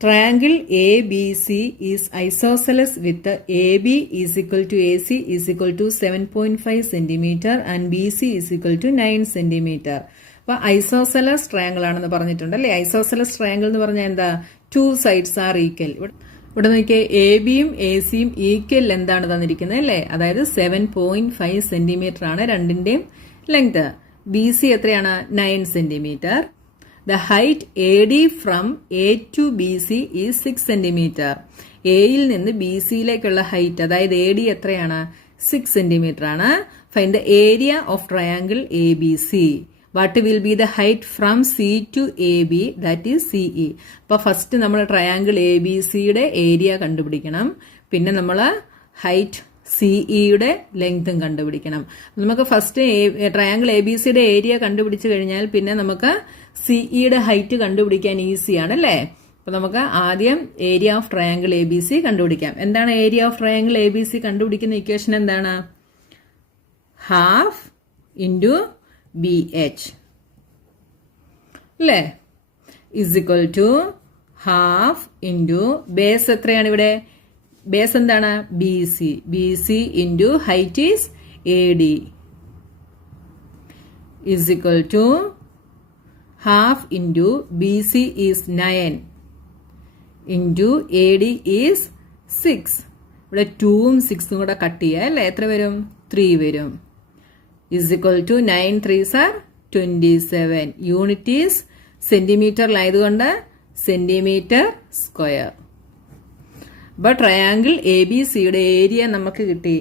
Triangle ABC is isosceles with AB is equal to AC is equal to 7.5 cm and BC is equal to 9 cm. അപ്പോൾ isosceles triangle ആണെന്ന് പറഞ്ഞിട്ടുണ്ട് അല്ലേ. Isosceles triangle എന്ന് പറഞ്ഞാൽ എന്താ? 2 sides are equal. ഇവിടെ നോക്കിയാൽ എ ബിയും എ സിയും ഈക്വൽ ലെന്താണ് തന്നിരിക്കുന്നത് അല്ലേ. അതായത് 7.5 cm ആണ് രണ്ടിന്റെയും ലെങ്ത്. ബി സി എത്രയാണ്? 9 cm. The height AD from A to BC is 6 cm. എയിൽ നിന്ന് ബി സിയിലേക്കുള്ള ഹൈറ്റ് അതായത് എ ഡി എത്രയാണ്? 6 cm ആണ്. Find the area of triangle ABC. What will be the height from C to AB, that is CE. അപ്പോൾ first നമ്മൾ triangle A B സിയുടെ area കണ്ടുപിടിക്കണം. പിന്നെ നമ്മൾ ഹൈറ്റ് സിഇയുടെ ലെങ്തും കണ്ടുപിടിക്കണം. നമുക്ക് ഫസ്റ്റ് ട്രയാങ്കിൾ എ ബി സിയുടെ ഏരിയ കണ്ടുപിടിച്ചു കഴിഞ്ഞാൽ പിന്നെ നമുക്ക് സിഇയുടെ ഹൈറ്റ് കണ്ടുപിടിക്കാൻ ഈസിയാണ് അല്ലേ. അപ്പൊ നമുക്ക് ആദ്യം area of triangle A B C കണ്ടുപിടിക്കാം. എന്താണ് area of triangle A B C കണ്ടുപിടിക്കുന്ന ഇക്വേഷൻ? എന്താണ്? ഹാഫ് ഇൻറ്റു ബി എച്ച് അല്ലേ is equal to half into base എത്രയാണ് ഇവിടെ? ബേസ് എന്താണ്? B C. B C into height is A D is equal to half into B C is 9 into A D is 6. ഇവിടെ 2ഉം 6ഉം കൂടെ cut ചെയ്യുക അല്ലേ. എത്ര വരും? 3 വരും. Is equal to 9 3s are 27. Unit is സെന്റിമീറ്ററിലായതുകൊണ്ട് സെന്റിമീറ്റർ സ്ക്വയർ. അപ്പോൾ triangle A B സിയുടെ ഏരിയ നമുക്ക് കിട്ടി.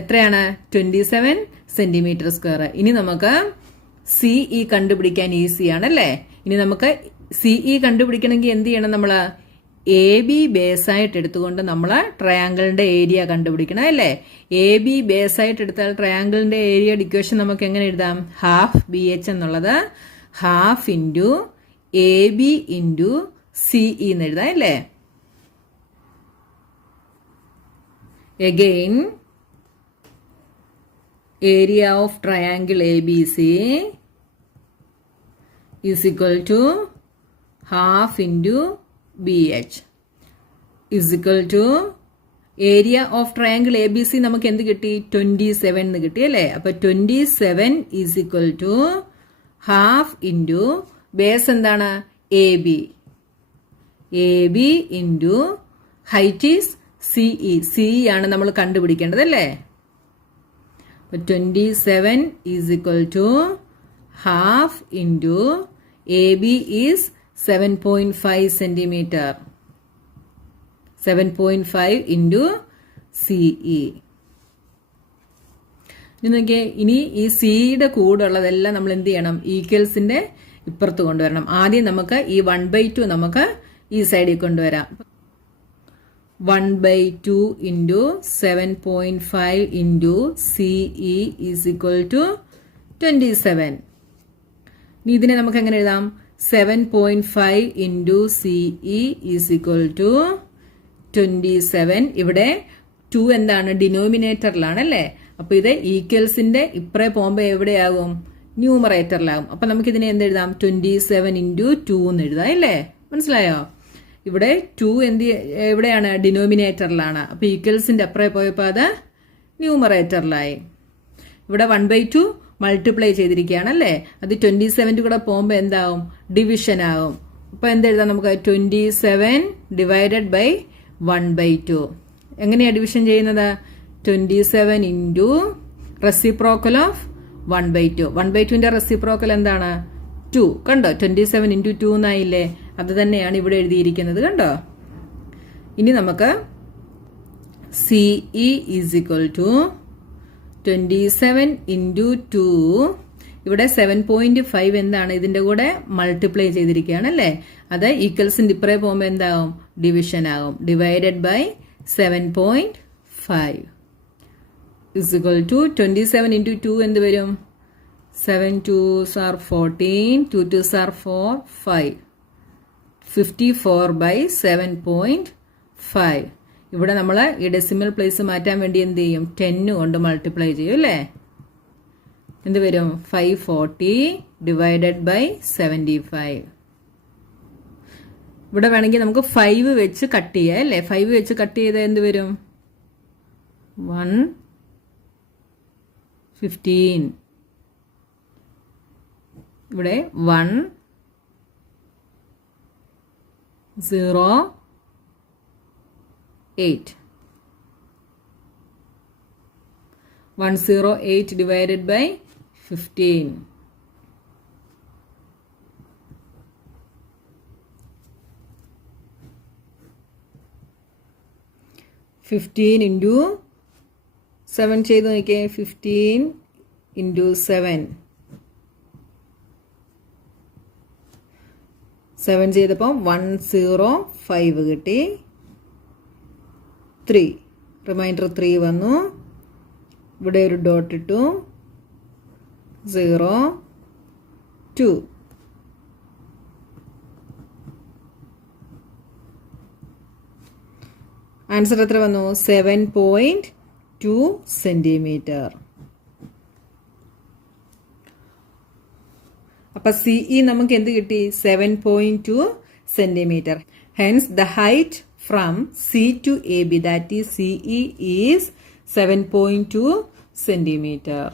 എത്രയാണ്? 27 സെന്റിമീറ്റർ സ്ക്വയർ. ഇനി നമുക്ക് സിഇ കണ്ടുപിടിക്കാൻ ഈസിയാണ് അല്ലേ. ഇനി നമുക്ക് സിഇ കണ്ടുപിടിക്കണമെങ്കിൽ എന്ത് ചെയ്യണം? നമ്മൾ എ ബി ബേസായിട്ട് എടുത്തുകൊണ്ട് നമ്മൾ ട്രയാങ്കിളിന്റെ ഏരിയ കണ്ടുപിടിക്കണം അല്ലേ. എ ബി ബേസായിട്ട് എടുത്താൽ ട്രയാങ്കിളിന്റെ ഏരിയ ഇക്വേഷൻ നമുക്ക് എങ്ങനെ എഴുതാം? ഹാഫ് ബി എച്ച് എന്നുള്ളത് half into A B into CE എന്ന് എഴുതാം അല്ലേ. Again, area of triangle ABC is equal to half into BH is equal to area of triangle ABC നമുക്ക് എന്ത് കിട്ടി? 27 എന്ന് കിട്ടി അല്ലേ. അപ്പൊ 27 is equal to half into base എന്താണ്? AB into height is C E. C E ആണ് നമ്മൾ കണ്ടുപിടിക്കേണ്ടത് അല്ലേ. 27 is equal to half into A B is 7.5 centimetre. 7.5 into C E. ഇനി നോക്കിയേ, ഇനി ഈ സിയുടെ കൂടെ ഉള്ളതെല്ലാം നമ്മൾ എന്ത് ചെയ്യണം? ഈക്വൽസിന്റെ ഇപ്പുറത്ത് കൊണ്ടുവരണം. ആദ്യം നമുക്ക് ഈ 1/2 നമുക്ക് ഈ സൈഡിൽ കൊണ്ടുവരാം. 1/2 into 7.5 into CE is equal to 27. ഇനി ഇതിനെ നമുക്ക് എങ്ങനെ എഴുതാം? 7.5 into CE is equal to 27. ഇവിടെ 2 എന്താണ്? ഡിനോമിനേറ്ററിലാണ് അല്ലേ. അപ്പൊ ഇത് ഈക്വൽസിന്റെ ഇപ്പറേ പോകുമ്പോ എവിടെയാകും? ന്യൂമറേറ്ററിലാകും. അപ്പൊ നമുക്ക് ഇതിനെ എന്തെഴുതാം? 27 into 2 എന്ന് എഴുതാം അല്ലേ. മനസ്സിലായോ? ഇവിടെ 2 എവിടെയാണ്? ഡിനോമിനേറ്ററിലാണ്. അപ്പൊ ഈക്വൽസിന്റെ അപ്പുറേ പോയപ്പോൾ അത് ന്യൂമറേറ്ററിലായി. ഇവിടെ 1/2 മൾട്ടിപ്ലൈ ചെയ്തിരിക്കുകയാണ് അല്ലേ. അത് 27 കൂടെ പോകുമ്പോൾ എന്താവും? ഡിവിഷൻ ആവും. അപ്പൊ എന്തെഴുതാം നമുക്ക്? 27 ഡിവൈഡഡ് ബൈ 1/2. എങ്ങനെയാ ഡിവിഷൻ ചെയ്യുന്നത്? 27 ഇൻറ്റു റെസിപ്രോക്കൽ ഓഫ് 1/2. 1/2ന്റെ റെസിപ്രോക്കൽ എന്താണ്? 2. കണ്ടോ? 27 ഇൻറ്റു 2 എന്നായില്ലേ. അത് തന്നെയാണ് ഇവിടെ എഴുതിയിരിക്കുന്നത്. കണ്ടോ? ഇനി നമുക്ക് C E is equal to 27 into 2. ഇവിടെ 7.5 എന്താണ്? ഇതിന്റെ കൂടെ മൾട്ടിപ്ലൈ ചെയ്തിരിക്കുകയാണ് അല്ലേ. അത് ഈക്വൽസിന്റെ ഇപ്പറേ പോകുമ്പോൾ എന്താകും? ഡിവിഷൻ ആകും. Divided by 7.5 is equal to 27 into 2 എന്ത് വരും? 7 2s are 14, 2 2s are 4, 5. 54 by 7.5. ഇവിടെ നമ്മൾ ഈ ഡെസിമൽ പ്ലേസ് മാറ്റാൻ വേണ്ടി എന്ത് ചെയ്യും? 10 കൊണ്ട് മൾട്ടിപ്ലൈ ചെയ്യും അല്ലേ. എന്ത് വരും? 540 ഡിവൈഡഡ് ബൈ 75. ഇവിടെ വേണമെങ്കിൽ നമുക്ക് 5 വെച്ച് കട്ട് ചെയ്യാം അല്ലേ? 5 വെച്ച് കട്ട് ചെയ്താൽ എന്ത് വരും? 115. ഇവിടെ 108. 108 divided by 15. 15 into 7 ചെയ്ത് നോക്കിയേ. 15 into 7. 7 ചെയ്തപ്പോൾ 105 കിട്ടി. 3 റിമൈൻഡർ 3 വന്നു. ഇവിടെ ഒരു ഡോട്ട് ഇട്ടു. 0 2. ആൻസർ എത്ര വന്നു? 7.2 സെന്റിമീറ്റർ. അപ്പൊ CE നമുക്ക് എന്ത് കിട്ടി? 7.2 centimetre. Hence the height from C to AB, that is CE, is 7.2 centimeter.